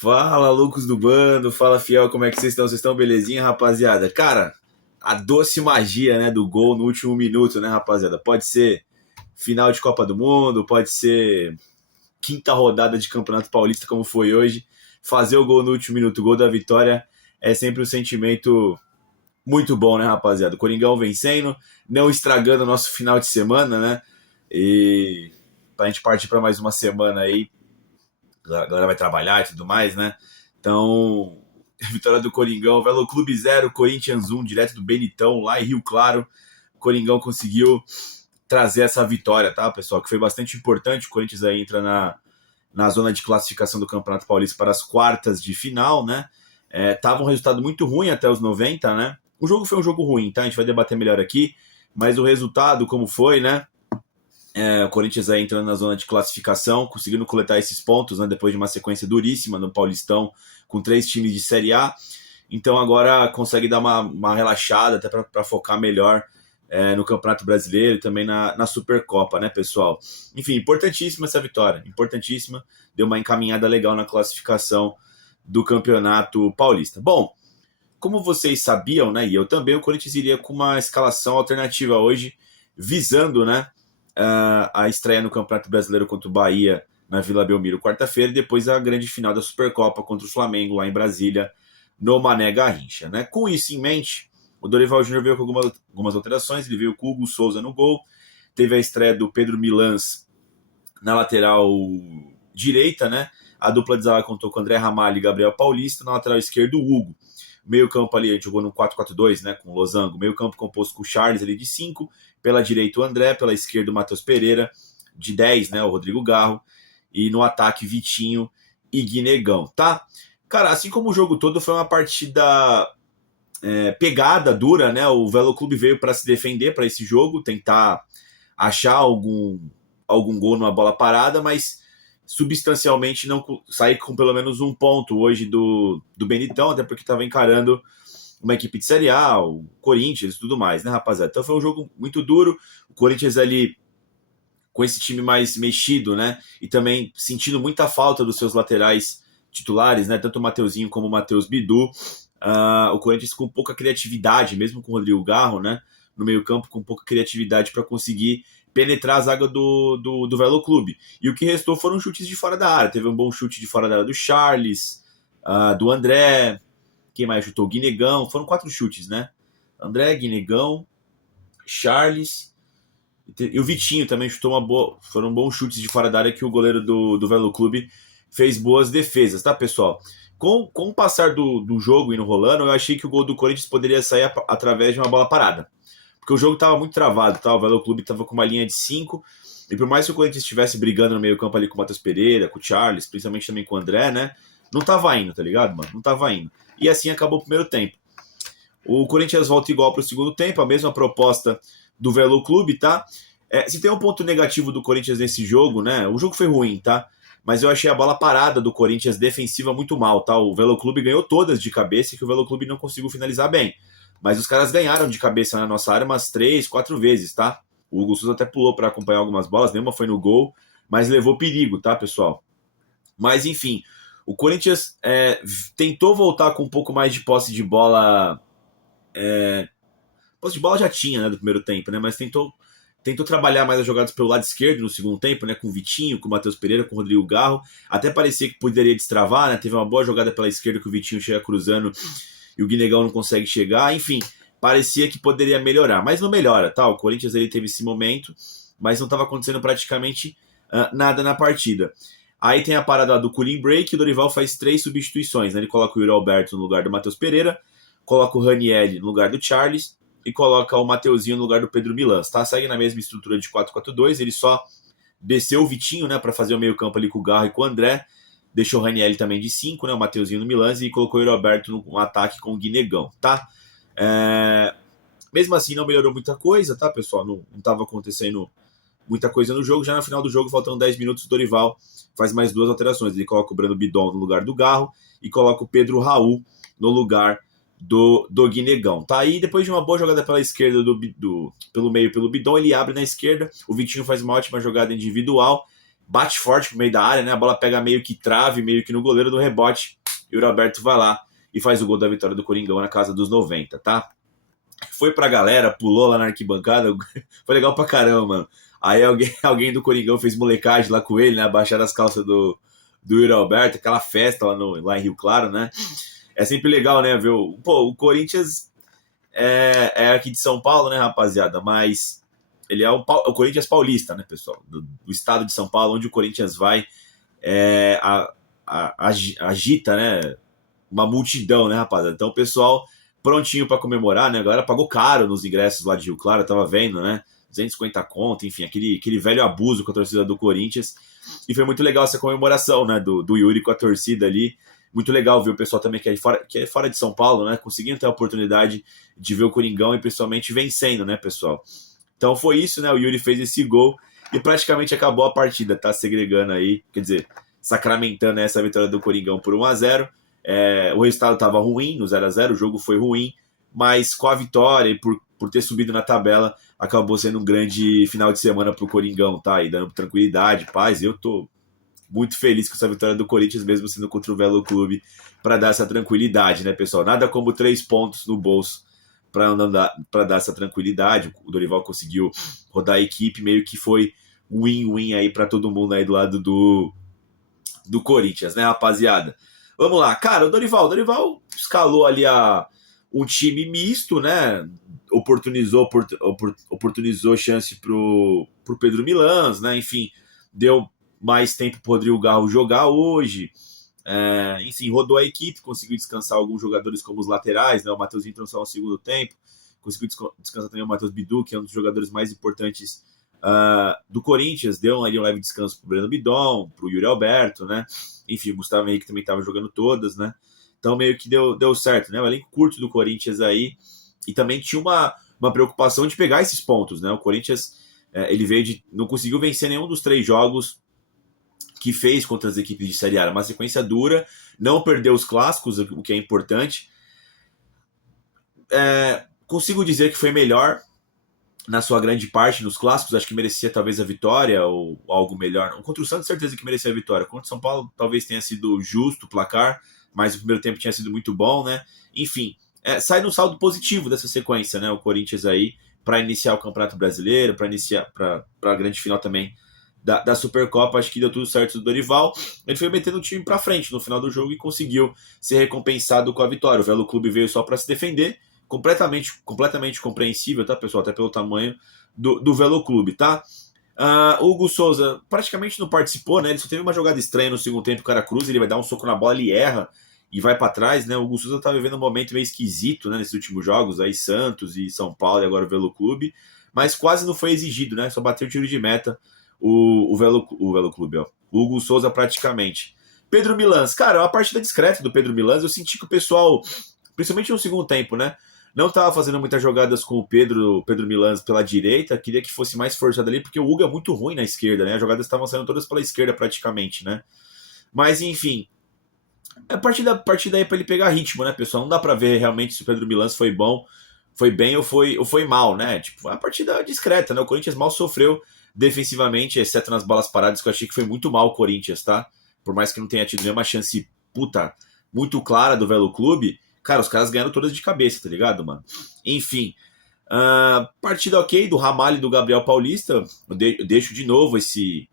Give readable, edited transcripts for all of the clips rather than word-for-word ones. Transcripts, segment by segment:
Fala, loucos do bando, fala, fiel, como é que vocês estão? Vocês estão belezinha, rapaziada? Cara, a doce magia, né, do gol no último minuto, né, rapaziada? Pode ser final de Copa do Mundo, pode ser quinta rodada de Campeonato Paulista, como foi hoje. Fazer o gol no último minuto, o gol da vitória, é sempre um sentimento muito bom, né, rapaziada? O Coringão vencendo, não estragando o nosso final de semana, né? E pra gente partir para mais uma semana aí, a galera vai trabalhar e tudo mais, né? Então, vitória do Coringão, Velo Clube 0, Corinthians 1, direto do Benitão, lá em Rio Claro. O Coringão conseguiu trazer essa vitória, tá, pessoal? Que foi bastante importante. O Corinthians aí entra na zona de classificação do Campeonato Paulista para as quartas de final, né? Tava um resultado muito ruim até os 90, né? O jogo foi um jogo ruim, tá? A gente vai debater melhor aqui, mas o resultado, como foi, né? O Corinthians aí entrando na zona de classificação, conseguindo coletar esses pontos, né, depois de uma sequência duríssima no Paulistão, com 3 times de Série A. Então agora consegue dar uma relaxada até para focar melhor no Campeonato Brasileiro e também na Supercopa, né, pessoal? Enfim, importantíssima essa vitória, importantíssima. Deu uma encaminhada legal na classificação do Campeonato Paulista. Bom, como vocês sabiam, né, e eu também, o Corinthians iria com uma escalação alternativa hoje, visando, né, a estreia no Campeonato Brasileiro contra o Bahia na Vila Belmiro quarta-feira e depois a grande final da Supercopa contra o Flamengo lá em Brasília no Mané Garrincha, né? Com isso em mente, o Dorival Júnior veio com algumas alterações. Ele veio com o Hugo Souza no gol, teve a estreia do Pedro Milans na lateral direita, né? A dupla de zaga contou com André Ramalho e Gabriel Paulista, na lateral esquerda o Hugo. Meio campo ali, a gente jogou no 4-4-2, né, com o Losango. Meio campo composto com o Charles ali de 5, pela direita o André, pela esquerda o Matheus Pereira, de 10, né, o Rodrigo Garro, e no ataque Vitinho e Guinegão, tá? Cara, assim como o jogo todo foi uma partida pegada, dura, né? O Velo Clube veio para se defender para esse jogo, tentar achar algum gol numa bola parada, mas substancialmente não sair com pelo menos um ponto hoje do Benitão, até porque estava encarando uma equipe de Série A, o Corinthians e tudo mais, né, rapaziada? Então foi um jogo muito duro, o Corinthians ali com esse time mais mexido, né, e também sentindo muita falta dos seus laterais titulares, né, tanto o Mateuzinho como o Matheus Bidu. O Corinthians com pouca criatividade, mesmo com o Rodrigo Garro, né, no meio campo, com pouca criatividade para conseguir penetrar a zaga do Velo Clube. E o que restou foram chutes de fora da área. Teve um bom chute de fora da área do Charles, do André, quem mais chutou? Guinegão. Foram 4 chutes, né? André, Guinegão, Charles e o Vitinho também chutou uma boa. Foram bons chutes de fora da área que o goleiro do Velo Clube fez boas defesas, tá, pessoal? Com o passar do jogo indo rolando, eu achei que o gol do Corinthians poderia sair através de uma bola parada. Porque o jogo estava muito travado, tá? O Velo Clube estava com uma linha de 5, e por mais que o Corinthians estivesse brigando no meio campo ali com o Matheus Pereira, com o Charles, principalmente também com o André, né? Não tava indo, tá ligado, mano? Não tava indo. E assim acabou o primeiro tempo. O Corinthians volta igual para o segundo tempo, a mesma proposta do Velo Clube, tá? Se tem um ponto negativo do Corinthians nesse jogo, né? O jogo foi ruim, tá? Mas eu achei a bola parada do Corinthians defensiva muito mal, tá? O Velo Clube ganhou todas de cabeça e que o Velo Clube não conseguiu finalizar bem. Mas os caras ganharam de cabeça na nossa área umas 3, 4 vezes, tá? O Hugo Souza até pulou para acompanhar algumas bolas, nenhuma foi no gol, mas levou perigo, tá, pessoal? Mas, enfim, o Corinthians tentou voltar com um pouco mais de posse de bola. Posse de bola já tinha, né, do primeiro tempo, né? Mas tentou trabalhar mais as jogadas pelo lado esquerdo no segundo tempo, né? Com o Vitinho, com o Matheus Pereira, com o Rodrigo Garro. Até parecia que poderia destravar, né? Teve uma boa jogada pela esquerda que o Vitinho chega cruzando e o Guinegão não consegue chegar. Enfim, parecia que poderia melhorar, mas não melhora, tá? O Corinthians ele teve esse momento, mas não estava acontecendo praticamente nada na partida. Aí tem a parada do cooling break, o Dorival faz 3 substituições, né? Ele coloca o Yuri Alberto no lugar do Matheus Pereira, coloca o Ranieri no lugar do Charles e coloca o Mateuzinho no lugar do Pedro Milans, tá? Segue na mesma estrutura de 4-4-2, ele só desceu o Vitinho, né, para fazer o meio campo ali com o Garro e com o André, deixou o Ranieri também de 5, né, o Mateuzinho no Milans e colocou o Yuri Alberto no ataque com o Guinegão, tá? Mesmo assim não melhorou muita coisa, tá, pessoal? Não estava acontecendo muita coisa no jogo. Já no final do jogo, faltando 10 minutos, o Dorival faz mais 2 alterações. Ele coloca o Brando Bidon no lugar do Garro e coloca o Pedro Raul no lugar do Guinegão. Tá aí, depois de uma boa jogada pela esquerda, pelo meio, pelo Bidon, ele abre na esquerda. O Vitinho faz uma ótima jogada individual bate forte no meio da área, né? A bola pega meio que trave, meio que no goleiro, do rebote, e o Alberto vai lá e faz o gol da vitória do Coringão na casa dos 90, tá? Foi pra galera, pulou lá na arquibancada, foi legal pra caramba, mano. Aí alguém do Coringão fez molecagem lá com ele, né? Abaixaram as calças do Yuri Alberto, aquela festa lá em Rio Claro, né? É sempre legal, né? Ver o Corinthians é aqui de São Paulo, né, rapaziada? Mas ele é o Corinthians paulista, né, pessoal? Do estado de São Paulo, onde o Corinthians vai, agita, né? Uma multidão, né, rapaziada? Então o pessoal prontinho para comemorar, né? A galera pagou caro nos ingressos lá de Rio Claro, eu tava vendo, né? 250 conto, enfim, aquele velho abuso com a torcida do Corinthians. E foi muito legal essa comemoração, né, do Yuri com a torcida ali. Muito legal ver o pessoal também que é fora de São Paulo, né, conseguindo ter a oportunidade de ver o Coringão e principalmente vencendo, né, pessoal? Então foi isso, né? O Yuri fez esse gol e praticamente acabou a partida, tá segregando aí, quer dizer, sacramentando essa vitória do Coringão por 1-0. O resultado estava ruim, no 0-0, o jogo foi ruim, mas com a vitória e por ter subido na tabela, acabou sendo um grande final de semana pro Coringão, tá? E dando tranquilidade, paz. Eu tô muito feliz com essa vitória do Corinthians, mesmo sendo contra o Velo Clube, para dar essa tranquilidade, né, pessoal? Nada como 3 pontos no bolso para dar essa tranquilidade. O Dorival conseguiu rodar a equipe, meio que foi win-win aí para todo mundo aí do lado do Corinthians, né, rapaziada? Vamos lá, cara, o Dorival escalou ali um time misto, né? Oportunizou chance pro Pedro Milans, né? Enfim, deu mais tempo pro Rodrigo Garro jogar hoje. Enfim, rodou a equipe, conseguiu descansar alguns jogadores como os laterais, né? O Matheus entrou só no segundo tempo, conseguiu descansar também o Matheus Bidu, que é um dos jogadores mais importantes do Corinthians, deu ali um leve descanso pro Breno Bidon, pro Yuri Alberto, né? Enfim, o Gustavo Henrique também estava jogando todas, né? Então meio que deu certo, né? O elenco curto do Corinthians aí, e também tinha uma preocupação de pegar esses pontos, né? O Corinthians, ele não conseguiu vencer nenhum dos 3 jogos que fez contra as equipes de Série A. Era uma sequência dura, não perdeu os clássicos, o que é importante. Consigo dizer que foi melhor na sua grande parte nos clássicos, acho que merecia talvez a vitória ou algo melhor. Contra o Santos, certeza que merecia a vitória. Contra o São Paulo, talvez tenha sido justo o placar, mas o primeiro tempo tinha sido muito bom, né? Enfim, sai no saldo positivo dessa sequência, né? O Corinthians aí, para iniciar o Campeonato Brasileiro, para iniciar para a grande final também da Supercopa, acho que deu tudo certo do Dorival. Ele foi metendo o time para frente no final do jogo e conseguiu ser recompensado com a vitória. O Velo Clube veio só para se defender, completamente compreensível, tá, pessoal? Até pelo tamanho do Velo Clube, tá? O Hugo Souza praticamente não participou, né? Ele só teve uma jogada estranha no segundo tempo, o cara cruza, ele vai dar um soco na bola, ele erra e vai para trás, né? O Hugo Souza tá vivendo um momento meio esquisito, né, nesses últimos jogos, aí Santos e São Paulo e agora o Velo Clube, mas quase não foi exigido, né? Só bateu o tiro de meta o Velo Clube, ó. O Hugo Souza praticamente. Pedro Milans, cara, uma partida discreta do Pedro Milans, eu senti que o pessoal, principalmente no segundo tempo, né, não estava fazendo muitas jogadas com o Pedro Milans pela direita, queria que fosse mais forçado ali, porque o Hugo é muito ruim na esquerda, né? As jogadas estavam saindo todas pela esquerda praticamente, né? Mas enfim, é partida aí para ele pegar ritmo, né, pessoal? Não dá para ver realmente se o Pedro Milans foi bom, foi bem ou foi mal, né? Tipo, foi uma partida discreta, né? O Corinthians mal sofreu defensivamente, exceto nas bolas paradas, que eu achei que foi muito mal o Corinthians, tá? Por mais que não tenha tido nenhuma chance muito clara do Velo Clube, cara, os caras ganharam todas de cabeça, tá ligado, mano? Enfim, partida ok do Ramalho e do Gabriel Paulista. Eu deixo de novo esse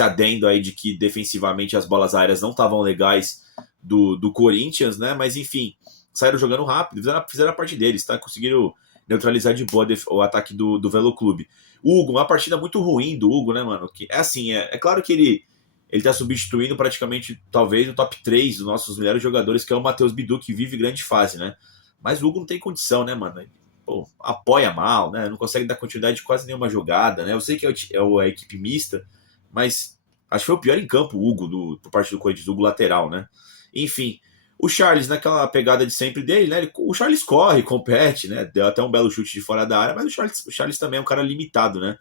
adendo aí de que defensivamente as bolas aéreas não estavam legais do Corinthians, né? Mas enfim, saíram jogando rápido, fizeram a parte deles, tá? Conseguiram neutralizar de boa o ataque do Velo Clube. Hugo, uma partida muito ruim do Hugo, né, mano? Que é assim, é claro que ele tá substituindo praticamente, talvez, o top 3 dos nossos melhores jogadores, que é o Matheus Bidu, que vive grande fase, né? Mas o Hugo não tem condição, né, mano? Pô, apoia mal, né? Não consegue dar continuidade de quase nenhuma jogada, né? Eu sei que é a equipe mista, mas acho que foi o pior em campo o Hugo, por parte do Corinthians, o Hugo lateral, né? Enfim, o Charles, naquela pegada de sempre dele, né? O Charles corre, compete, né? Deu até um belo chute de fora da área, mas o Charles também é um cara limitado, né?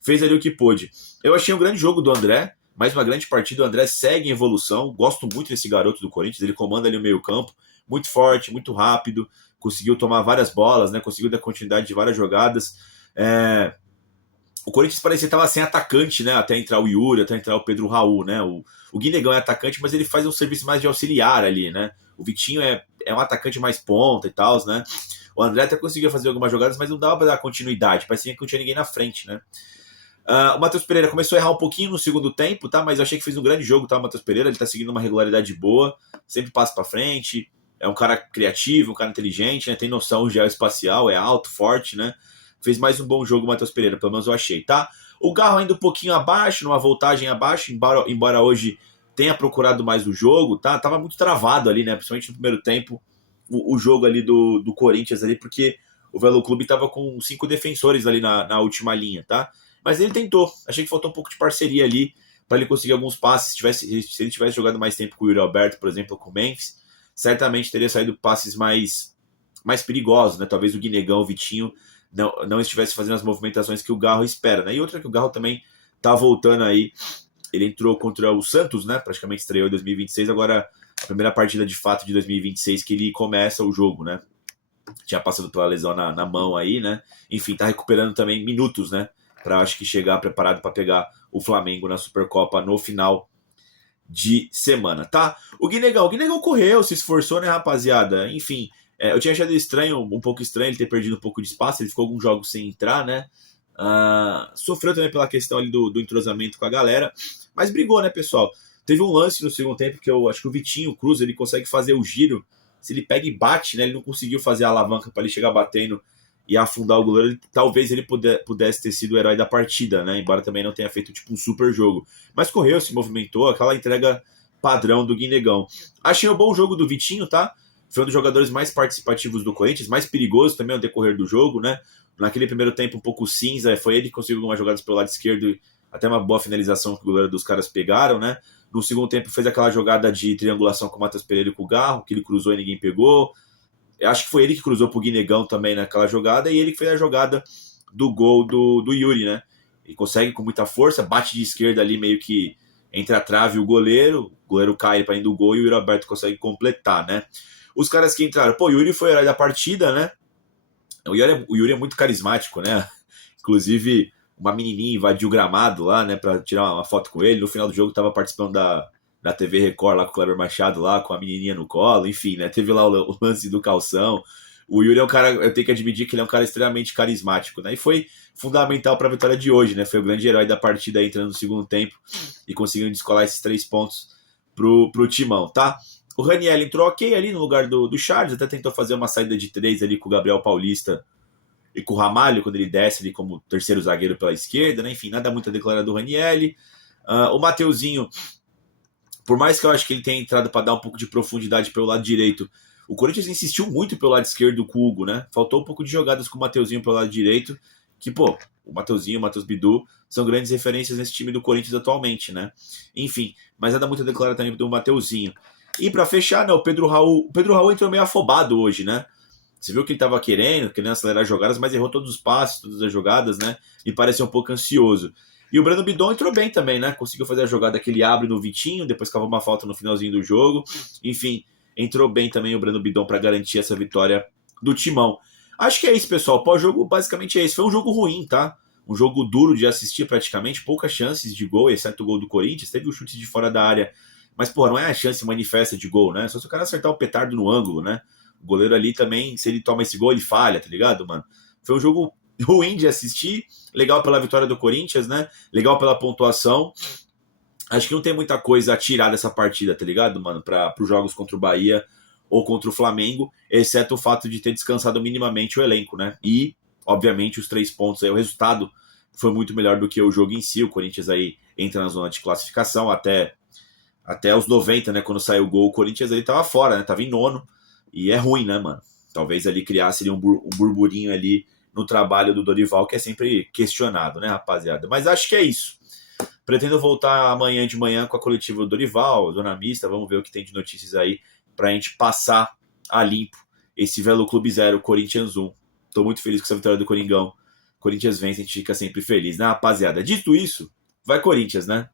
Fez ali o que pôde. Eu achei um grande jogo do André, mais uma grande partida. O André segue em evolução. Gosto muito desse garoto do Corinthians. Ele comanda ali o meio-campo, muito forte, muito rápido. Conseguiu tomar várias bolas, né? Conseguiu dar continuidade de várias jogadas. o Corinthians parecia que estava sem atacante, né? Até entrar o Yuri, até entrar o Pedro Raul, né? O Guinegão é atacante, mas ele faz um serviço mais de auxiliar ali, né? O Vitinho é um atacante mais ponta e tal, né? O André até conseguia fazer algumas jogadas, mas não dava para dar continuidade. Parecia que não tinha ninguém na frente, né? O Matheus Pereira começou a errar um pouquinho no segundo tempo, tá? Mas eu achei que fez um grande jogo, tá? O Matheus Pereira, ele tá seguindo uma regularidade boa, sempre passa para frente, é um cara criativo, um cara inteligente, né? Tem noção geoespacial, é alto, forte, né? Fez mais um bom jogo o Matheus Pereira, pelo menos eu achei, tá? O Garro ainda um pouquinho abaixo, numa voltagem abaixo, embora hoje tenha procurado mais o jogo, tá? Tava muito travado ali, né? Principalmente no primeiro tempo, o jogo ali do Corinthians ali, porque o Velo Clube tava com 5 defensores ali na última linha, tá? Mas ele tentou. Achei que faltou um pouco de parceria ali para ele conseguir alguns passes. Se ele tivesse jogado mais tempo com o Yuri Alberto, por exemplo, com o Memphis, certamente teria saído passes mais perigosos, né? Talvez o Guinegão, o Vitinho, não estivesse fazendo as movimentações que o Garro espera, né? E outra que o Garro também tá voltando aí. Ele entrou contra o Santos, né? Praticamente estreou em 2026. Agora, a primeira partida de fato de 2026 que ele começa o jogo, né? Tinha passado pela lesão na mão aí, né? Enfim, tá recuperando também minutos, né? Para acho que chegar preparado para pegar o Flamengo na Supercopa no final de semana, tá? O Guinegão correu, se esforçou, né, rapaziada? Enfim, eu tinha achado um pouco estranho ele ter perdido um pouco de espaço, ele ficou alguns jogos sem entrar, né? Sofreu também pela questão ali do entrosamento com a galera, mas brigou, né, pessoal? Teve um lance no segundo tempo que eu acho que o Vitinho Cruz, ele consegue fazer o giro, se ele pega e bate, né, ele não conseguiu fazer a alavanca para ele chegar batendo e afundar o goleiro, talvez ele pudesse ter sido o herói da partida, né? Embora também não tenha feito tipo um super jogo. Mas correu, se movimentou, aquela entrega padrão do Guinegão. Achei um bom jogo do Vitinho, tá? Foi um dos jogadores mais participativos do Corinthians, mais perigoso também ao decorrer do jogo, né? Naquele primeiro tempo um pouco cinza, foi ele que conseguiu algumas jogadas pelo lado esquerdo, até uma boa finalização que o goleiro dos caras pegaram, né? No segundo tempo fez aquela jogada de triangulação com o Matheus Pereira e com o Garro, que ele cruzou e ninguém pegou. Eu acho que foi ele que cruzou pro Guinegão também naquela jogada, e ele que fez a jogada do gol do Yuri, né? Ele consegue com muita força, bate de esquerda ali meio que entre a trave e o goleiro cai para indo do gol e o Yuri Alberto consegue completar, né? Os caras que entraram, o Yuri foi o herói da partida, né? O Yuri é muito carismático, né? Inclusive, uma menininha invadiu o gramado lá, né, para tirar uma foto com ele. No final do jogo tava participando da TV Record lá com o Kleber Machado lá, com a menininha no colo, enfim, né, teve lá o lance do calção. O Yuri é um cara, eu tenho que admitir que ele é um cara extremamente carismático, né, e foi fundamental para a vitória de hoje, né, foi o grande herói da partida aí, entrando no segundo tempo e conseguindo descolar esses 3 pontos pro Timão, tá? O Raniel entrou ok ali no lugar do Charles, até tentou fazer uma saída de 3 ali com o Gabriel Paulista e com o Ramalho, quando ele desce ali como terceiro zagueiro pela esquerda, né, enfim, nada muito a declarar do Raniel. O Mateuzinho, por mais que eu acho que ele tenha entrado para dar um pouco de profundidade pelo lado direito, o Corinthians insistiu muito pelo lado esquerdo com o Hugo, né? Faltou um pouco de jogadas com o Mateuzinho pelo lado direito, que, pô, o Mateuzinho, o Matheus Bidu, são grandes referências nesse time do Corinthians atualmente, né? Enfim, mas nada muito a declarar também do Mateuzinho. E para fechar, né, o Pedro Raul entrou meio afobado hoje, né? Você viu que ele estava querendo acelerar jogadas, mas errou todos os passes, todas as jogadas, né? E pareceu um pouco ansioso. E o Breno Bidon entrou bem também, né? Conseguiu fazer a jogada que ele abre no Vitinho, depois cavou uma falta no finalzinho do jogo. Enfim, entrou bem também o Breno Bidon para garantir essa vitória do Timão. Acho que é isso, pessoal. Pós-jogo, basicamente é isso. Foi um jogo ruim, tá? Um jogo duro de assistir praticamente, poucas chances de gol, exceto o gol do Corinthians. Teve o chute de fora da área, mas, pô, não é a chance manifesta de gol, né? Só se o cara acertar o petardo no ângulo, né? O goleiro ali também, se ele toma esse gol, ele falha, tá ligado, mano? Foi um jogo ruim de assistir, legal pela vitória do Corinthians, né? Legal pela pontuação. Acho que não tem muita coisa a tirar dessa partida, tá ligado, mano? Para os jogos contra o Bahia ou contra o Flamengo, exceto o fato de ter descansado minimamente o elenco, né? E, obviamente, os 3 pontos aí, o resultado foi muito melhor do que o jogo em si. O Corinthians aí entra na zona de classificação até os 90, né? Quando saiu o gol, o Corinthians aí tava fora, né? Tava em nono. E é ruim, né, mano? Talvez ali criasse ali um burburinho ali no trabalho do Dorival, que é sempre questionado, né, rapaziada? Mas acho que é isso. Pretendo voltar amanhã de manhã com a coletiva do Dorival, Zona Mista, vamos ver o que tem de notícias aí pra gente passar a limpo esse Velo Clube 0, Corinthians 1. Tô muito feliz com essa vitória do Coringão. Corinthians vence, a gente fica sempre feliz, né, rapaziada? Dito isso, vai Corinthians, né?